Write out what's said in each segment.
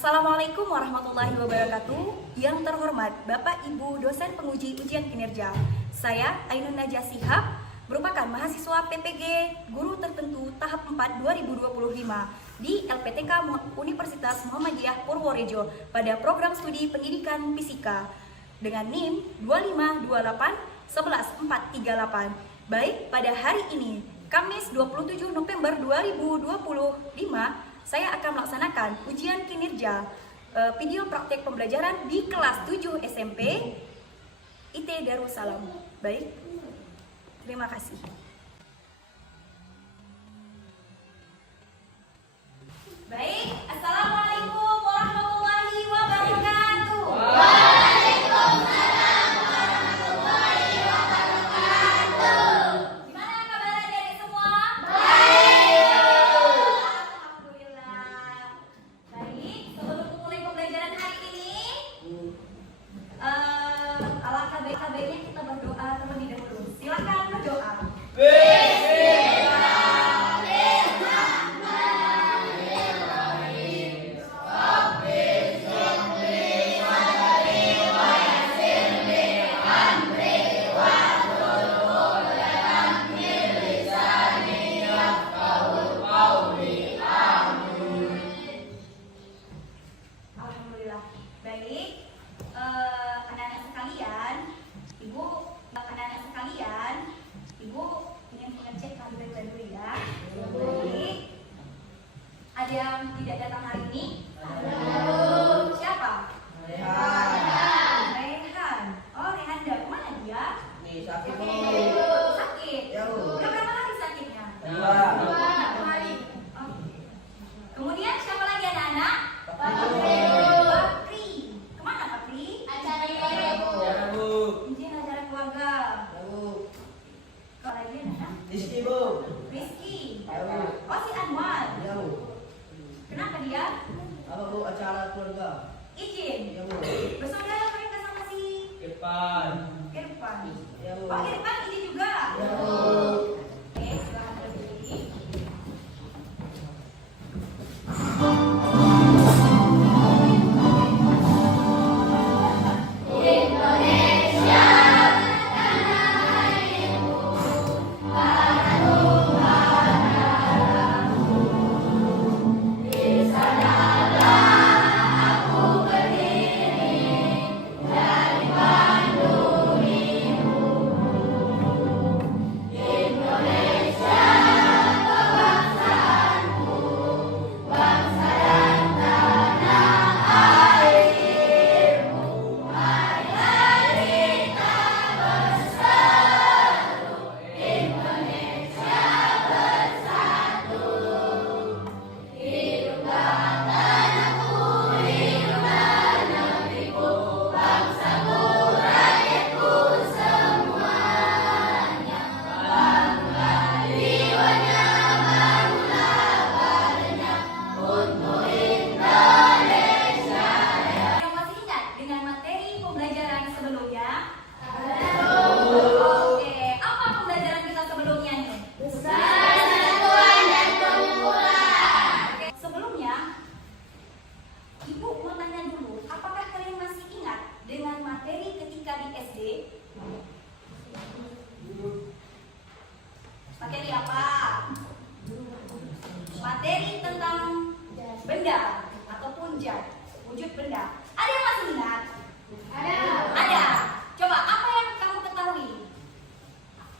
Assalamualaikum warahmatullahi wabarakatuh. Yang terhormat Bapak Ibu dosen penguji ujian kinerja, saya Ainun Najah Shihab, merupakan mahasiswa PPG Guru Tertentu tahap 4 2025 di LPTK Universitas Muhammadiyah Purworejo pada program studi pendidikan fisika dengan NIM 252811438. Baik, pada hari ini, Kamis 27 November 2025, saya akan melaksanakan ujian kinerja video praktek pembelajaran di kelas 7 SMP IT Darussalam. Baik, terima kasih. Baik, Assalamualaikum warahmatullahi wabarakatuh. Waalaikumsalam warahmatullahi wabarakatuh. Gimana kabar adik-adik semua? Baik. Alhamdulillah. Baik, sebelum memulai pembelajaran hari ini, alangkah baiknya kita berdoa terlebih dahulu. Silakan berdoa. Alhamdulillah. Baik, anak-anak sekalian, Ibu ingin mengecek kalian dulu ya. Baik. Ada yang tidak datang hari ini? Siapa? Rehan. Oh, Rehanda. Kemana dia? Sakit. Sakit. Jauh. Udah berapa hari sakitnya? Dua. Hari. Oh. Kemudian siapa lagi anak-anak? Bakri. Bakri. Kemana Bakri? Acara keluarga, Bu. Izin acara keluarga. Kalau lagi anak-anak? Rizky, Bu. Rizky. Jauh. Oh, si Anwar. Jauh. Kenapa dia? Apa, Bu? Acara keluarga. Izin. Jauh. Bersaudara mereka sama si Irfan. Irfan. Jauh. Oh, Irfan izin juga. Jauh. Oke, silakan berdiri. Yang masih ingat dengan materi pembelajaran sebelumnya? Oke, apa pembelajaran kita sebelumnya nih? Persatuan dan kerukunan. Oke, sebelumnya, Ibu mau tanya dulu, apakah kalian masih ingat dengan materi ketika di SD? Materi apa? Materi tentang benda ataupun zat, wujud benda. Ada yang masih ingat? Ada. Coba apa yang kamu ketahui?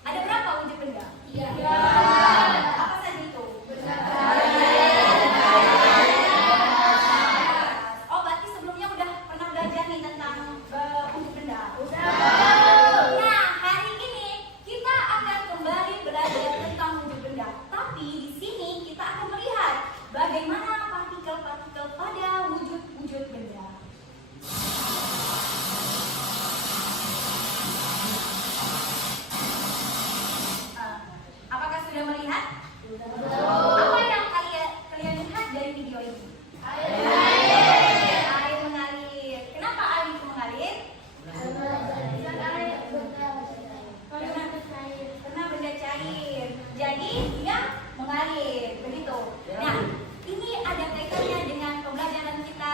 Ada berapa wujud benda? Apa saja itu? Oh, berarti sebelumnya udah pernah belajar nih tentang wujud benda. Nah, hari ini kita akan kembali belajar tentang wujud benda. Tapi di sini kita akan melihat bagaimana partikel-partikel pada wujud-wujud benda. Apakah sudah melihat? Apa yang kalian lihat dari video ini? Air mengalir. Kenapa air itu mengalir? Karena benda cair. Jadi dia mengalir, begitu. Nah, ini ada kaitannya dengan pembelajaran kita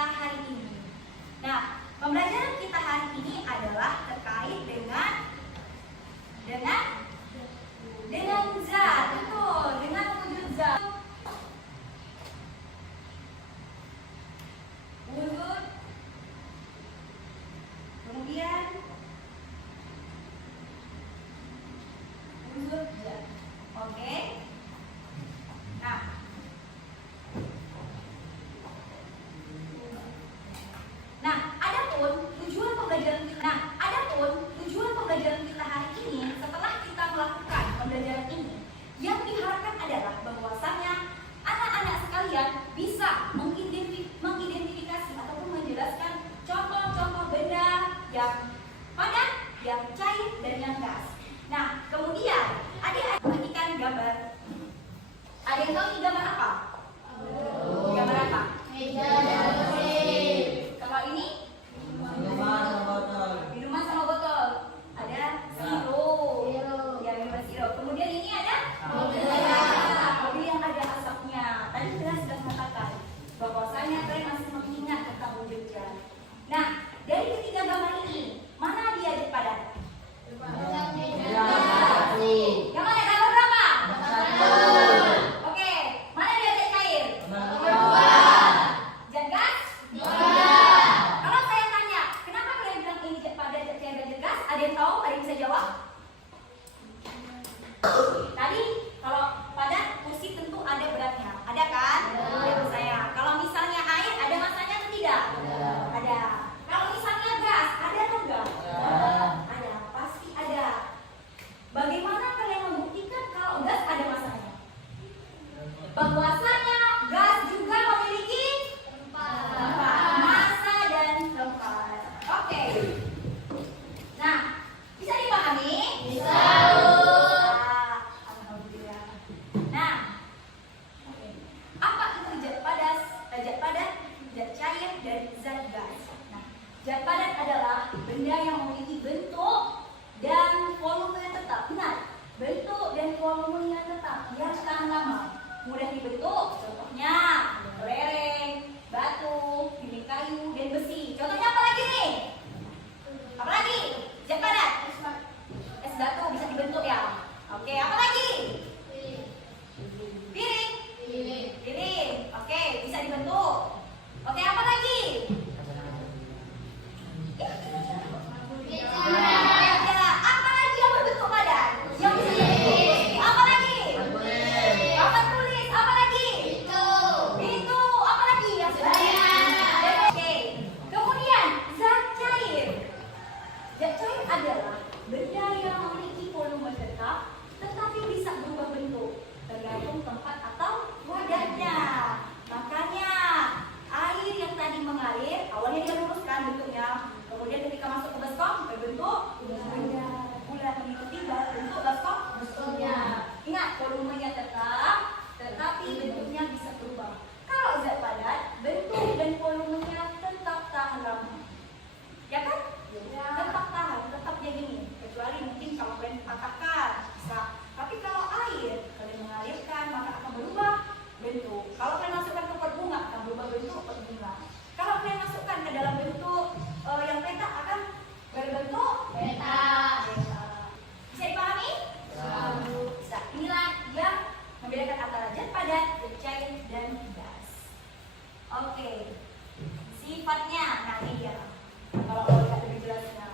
kalian bisa mengidentifikasi ataupun menjelaskan contoh-contoh benda yang padat, yang cair, dan yang gas. Nah, kemudian adik-adik perhatikan gambar. Ada yang tahu ini gambar apa? Gambar apa? Kalau ini Minuman sama botol. minuman sama botol. Ada siro. Ya, minuman siro. Kemudian ini ada mobil yang ada asapnya. Tadi kita sudah mengatakan bahwasanya kalian masih mengingat tentang hujan. Nah, dari ketiga gambar ini, mana dia adik padat? Yang mana gambar berapa? Oke, mana dia adik cair? Zat gas? Kalau saya tanya, kenapa kalian bilang ini zat padat, zat cair, dan zat gas? Ada yang tahu? Ada yang bisa jawab? Tadi kalau padat kursi tentu ada beratnya, ada kan? Ada saya. Kalau misalnya air ada masanya atau tidak? Ada. Kalau misalnya gas ada atau enggak? Ada, pasti ada. Bagaimana kalian membuktikan kalau gas ada masanya? Bahwasanya gas juga memiliki tempat, massa dan tempat. Oke. Nah, bisa dipahami? Bisa. Alhamdulillah. Nah, oke. Apa itu zat padat, zat cair, dan zat gas? Nah, zat padat adalah benda yang memiliki bentuk dan volume yang tetap. Benar, bentuk dan volume yang tetap, yang tahan lama, mudah dibentuk. Contohnya lereng, batu, dinding kayu, dan besi. Contohnya apa lagi nih? Apa lagi? Zat padat. Es batu bisa dibentuk ya. Oke, apa lagi? Piring. Piring. Oke, bisa dibentuk. Oke, apa lagi? Meja. Apa lagi yang berbentuk padat? Yang bisa dibentuk. Apa lagi? Papan tulis. Apa lagi? Pintu. Apa lagi? Yang sudah. Oke. Kemudian zat cair. Zat cair adalah benda yang memiliki volume tetap, tetapi bisa berubah bentuk tergantung tempat atau wadahnya. Makanya air yang tadi mengalir awalnya dia luruskan bentuknya, kemudian ketika masuk ke baskom berbentuk bulat mengikuti bentuk baskom baskomnya. Ingat, volumenya tetap, tetapi bentuknya bisa berubah. Kalau zat padat, bentuk dan volumenya tetap tahan lama, ya kan? Tetap tahan, tetap dia gini. Kecuali mungkin kalau kalian patahkan bisa. Tapi kalau air kalian mengalirkan maka akan berubah bentuk. Kalau kalian masukkan ke pot bunga akan berubah bentuk pot bunga. Kalau kalian masukkan ke dalam bentuk yang petak akan berbentuk petak. Bisa dipahami? Bisa. Inilah yang membedakan antara zat padat, zat cair, dan gas. Oke. Sifatnya, nah ini dia. Kalau mau lihat lebih jelasnya.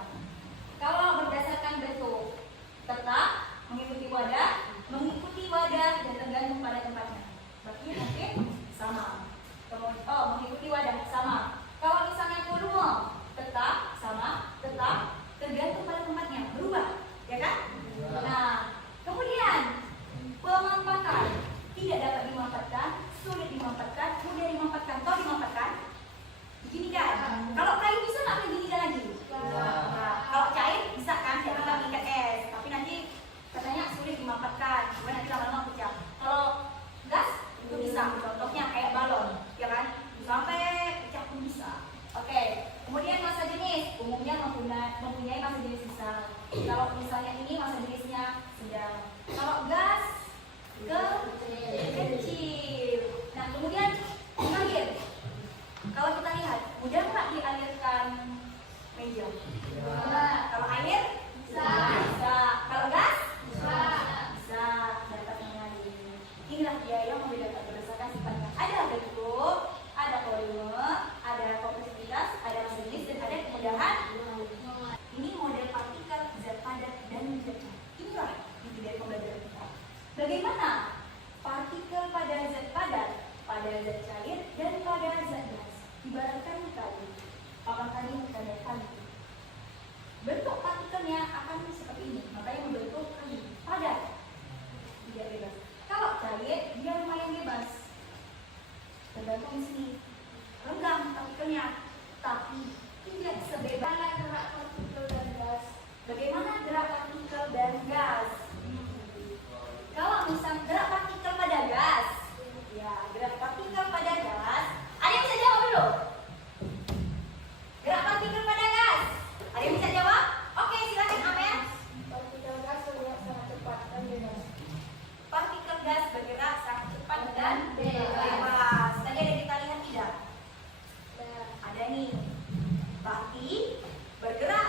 Kalau berdasarkan bentuk tetap, mengikuti wadah dan tergantung pada tempatnya. Berarti mungkin sama. Mengikuti wadah sama. Kalau misalnya volume tetap sama, tetap tergantung pada tempatnya, berubah, ya kan? Nah, kemudian pemanfaatan tidak dapat dimanfaatkan, sulit dimanfaatkan, mudah dimanfaatkan, atau dimanfaatkan. Begini kan? Kalau kayu bisa nggak begini lagi? Nah, kalau cair bisa kan? Jangan kami ikat es, tapi nanti katanya sulit dimanfaatkan, cuma nanti lama-lama pecah. Kalau gas itu bisa, contohnya kayak balon, ya kan? Sampai pecah pun bisa. Oke, kemudian masa jenis umumnya mempunyai masa jenis besar. Kalau misalnya ini masa jenisnya sedang. Kalau gas kecil. Nah, kemudian air. Kalau kita lihat, mudah nggak dialirkan meja? Kalau air bisa. Kalau gas bisa. Dapat mengalir. Inilah dia yang membedakan berdasarkan sifatnya. Ada bentuk, ada volume, ada kompleksitas, ada masa jenis, dan ada kemudahan. Ini model partikel zat padat dan zat cair. Inilah inti dari pembelajaran kita. Bagaimana partikel pada zat padat, pada zat cair, dan pada zat gas? Ibaratkan tadi, apa tadi kita lihat tadi? tergantung di sini. Renggang partikelnya, tapi tidak sebebas gerak partikel dan gas. Bagaimana gerak partikel dan gas? Kalau misal gerak partikel pada gas, ya gerak partikel pada gas. Ada yang bisa jawab dulu? Gerak partikel pada gas. Ada yang bisa jawab? Oke, silakan Amer. Partikel gas bergerak sangat cepat dan bebas. Partikel gas bergerak sangat cepat dan bebas. Tadi ada kita lihat tidak? Ada nih. Berarti bergerak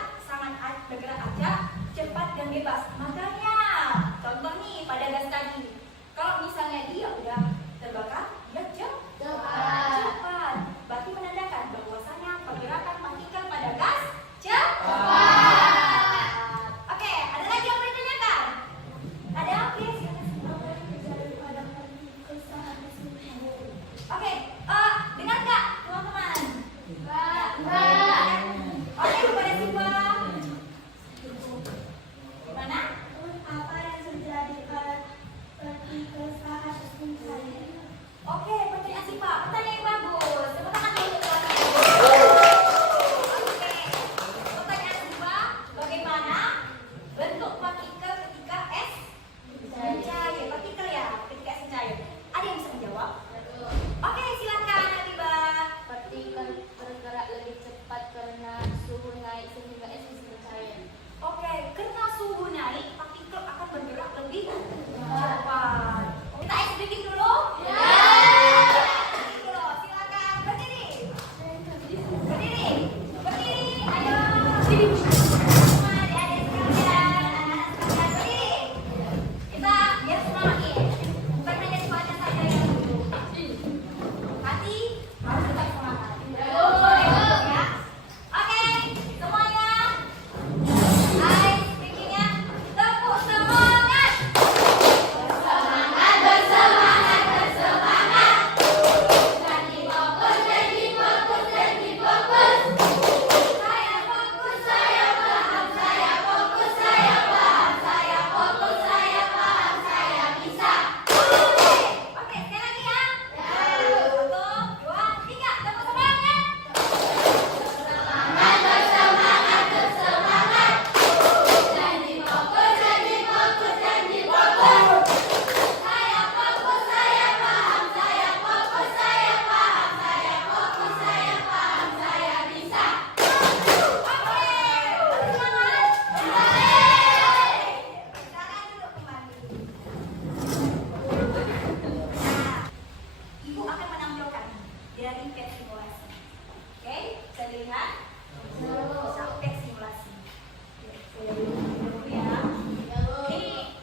aja cepat dan bebas. Makanya contoh nih pada gas tadi. Kalau misalnya dia udah terbakar, dia cepat. Berarti menandakan bahwasanya pergerakan partikel pada gas cepat. Oke, ada lagi yang bertanyakan? Ada? Oke, silakan. Oke, dengar nggak teman-teman? Oke, kepada Siva. Gimana? Apa yang terjadi pada partikel saat berfungsi? Oke, pertanyaan Siva. Pertanyaan yang bagus. Tepuk tangan dulu untuk kelas. Oke. Pertanyaan Siva, bagaimana bentuk partikel ketika es mencair? Partikel ya, ketika es mencair. Ada yang bisa menjawab? Oke, silakan Habiba. Partikel bergerak lebih cepat karena suhu naik sehingga es bisa mencair. Oke, karena suhu naik, partikel akan bergerak lebih cepat. Kita es sedikit dulu. Sedikit dulu, silakan berdiri. Berdiri. Berdiri, ayo. Semua adik-adik sekalian, anak-anak sekalian, berdiri. Kita biar semangat nih. Bukan hanya semuanya saja yang duduk. Hati harus tetap semangat. Ya. Oke, semuanya. Hai, speakingnya tepuk semangat. Oke, sekali lagi ya. 1, 2, 3, tepuk semangat. Ibu akan menampilkan dari pet simulasi. Oke, bisa dilihat? Bisa pet simulasi. Saya dulu ya.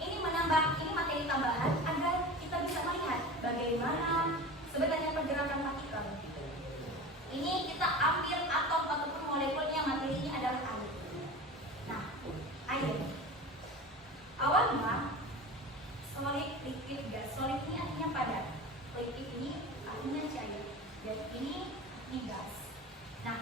Ini menambah, ini materi tambahan agar kita bisa melihat bagaimana sebenarnya pergerakan partikel. Ini kita ambil atom ataupun molekulnya, materi ini adalah air. Nah, air. Awalnya solid, liquid, gas. Solid ini artinya padat. Liquid ini artinya cair. Dan ini gas. Nah,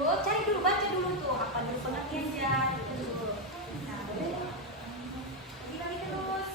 dulu, cari dulu, baca dulu tuh apa dulu pengertiannya dulu. Nah, lagi terus.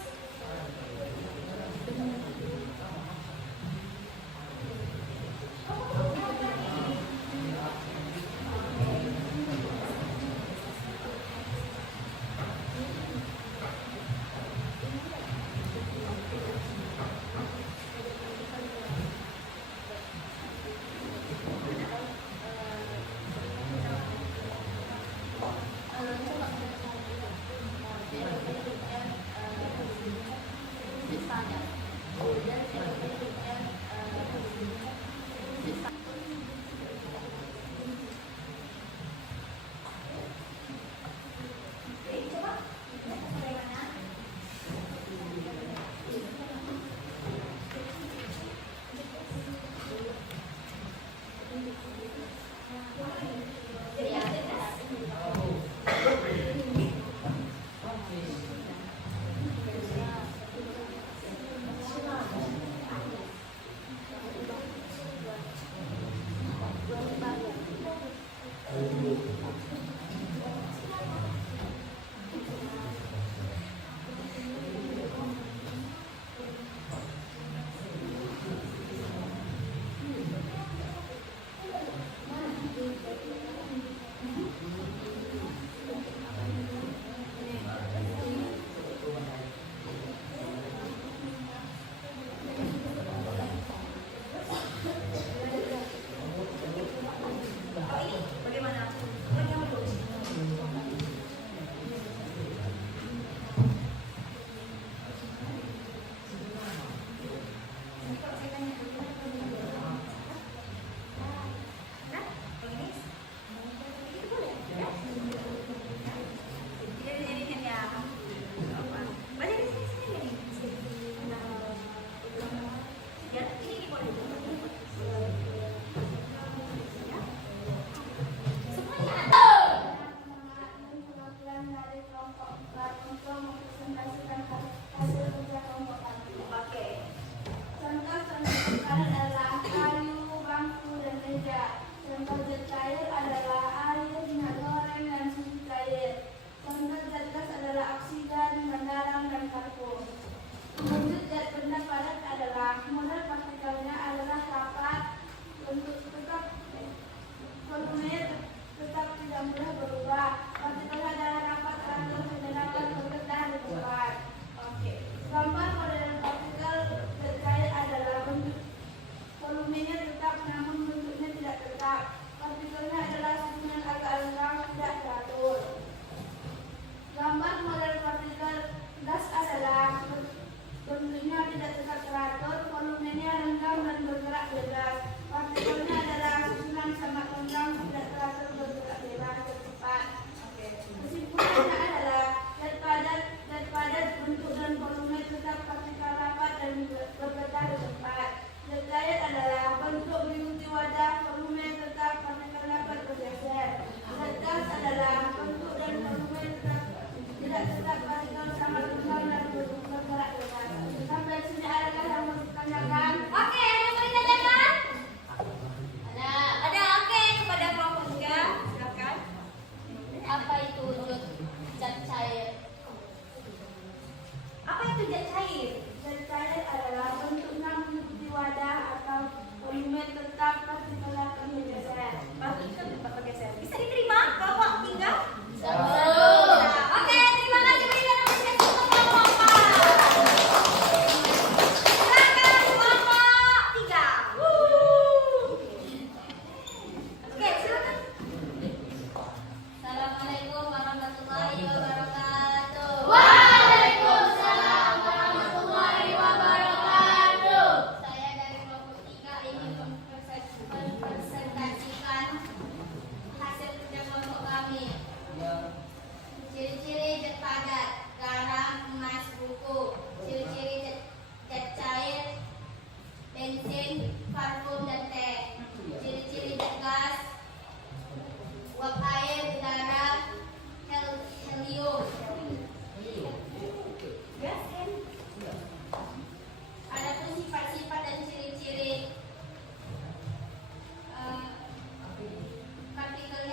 partikel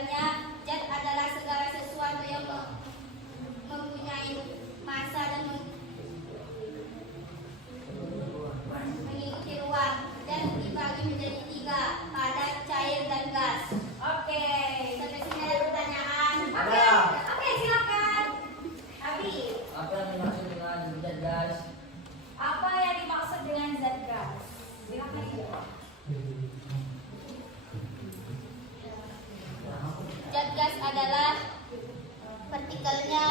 partikelnya. Zat adalah segala sesuatu yang mempunyai massa dan mengikuti ruang, dan dibagi menjadi 3, padat, cair, dan gas. Oke. Sampai sini ada pertanyaan? Oke, oke, silakan. Abi, Apa yang dimaksud dengan zat gas? apa yang dimaksud dengan zat gas? Silakan dijawab. Zat gas adalah partikelnya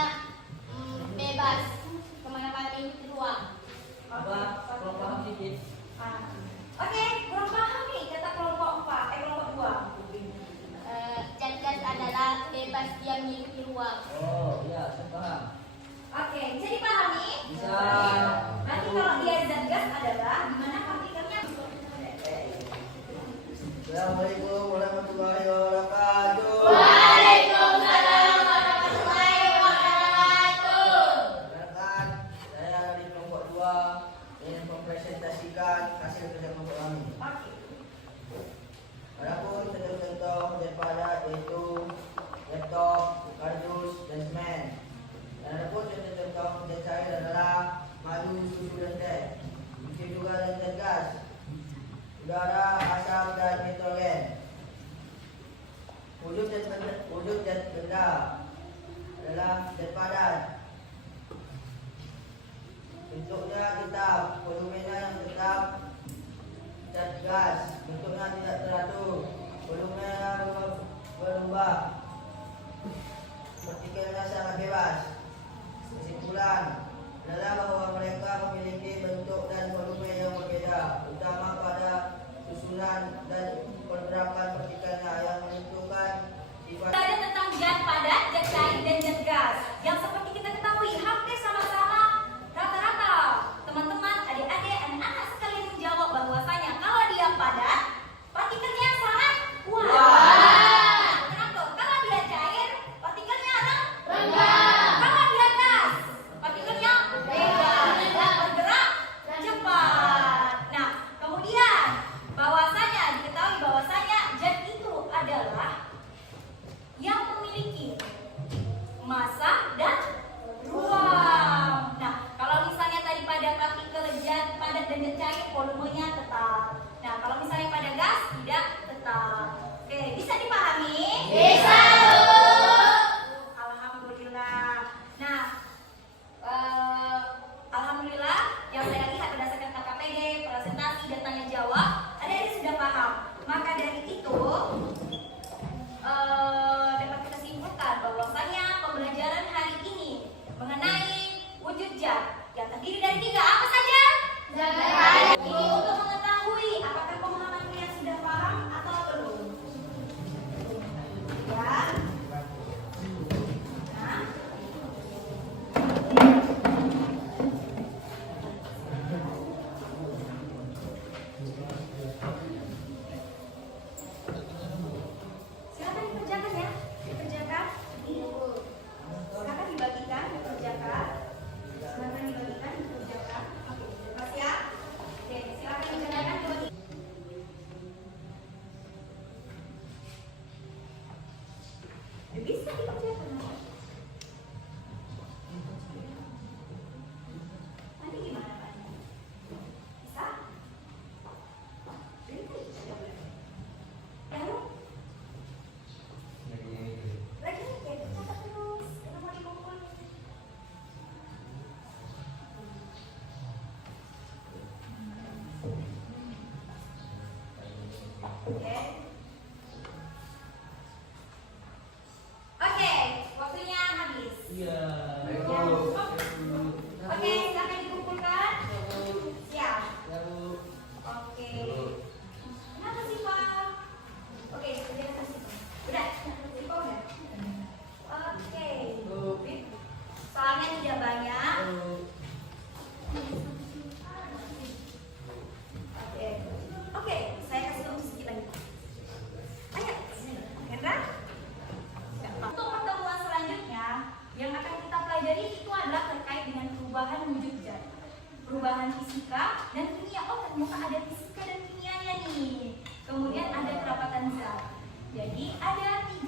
bebas kemana-mana mengikuti ruang. Apa? Kurang paham sedikit. Oke, kurang paham nih kata kelompok 2. Zat gas adalah bebas dia mengikuti ruang. Oh, iya, saya paham. Oke, bisa dipahami? Bisa. Nanti kalau dia zat gas adalah di mana partikelnya. Assalamualaikum warahmatullahi wabarakatuh. Waalaikumsalam warahmatullahi wabarakatuh. Perkenalkan, saya dari kelompok 2 ingin mempresentasikan hasil kerja kelompok kami. Oke. Adapun contoh-contoh daripada yaitu laptop, kardus, dan semen. Dan adapun contoh-contoh zat cair adalah madu, susu, dan teh. Begitu juga dengan zat gas, udara, asap, dan nitrogen. Wujud zat benda adalah zat padat. Bentuknya tetap, volumenya yang tetap. Zat gas, bentuknya tidak teratur, volumenya berubah, partikelnya sangat bebas. Kesimpulan adalah bahwa mereka memiliki bentuk dan volume yang berbeda, utama pada susunan dan pergerakan partikelnya yang menentukan sifat. Ada tentang zat padat, zat cair, dan zat gas yang seperti kita ketahui hampir sama-sama rata-rata. Teman-teman, adik-adik, anak-anak sekalian menjawab bahwasanya kalau dia padat, partikelnya sangat kuat. Teratur. Kalau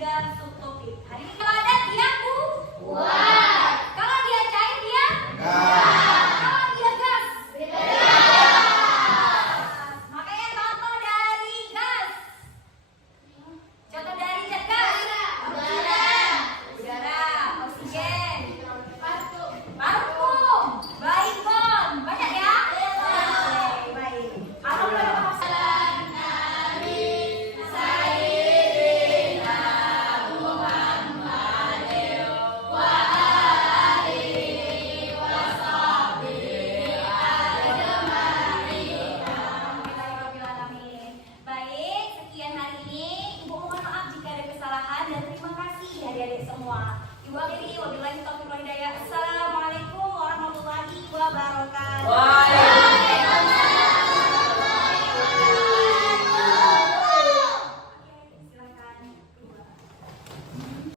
3 subtopik. Hari ini kalau ada dia kalau dia cair dia kalau dia gas makanya contoh dari gas. Contoh dari gas. Udara, oksigen, parfum, baygon, banyak ya? Oke, baik. Baik, sekian hari ini. Ibu mohon maaf jika ada kesalahan dan terima kasih adik-adik semua. Ibu akhiri wabillahi taufiq wal hidayah. Assalamualaikum warahmatullahi wabarakatuh.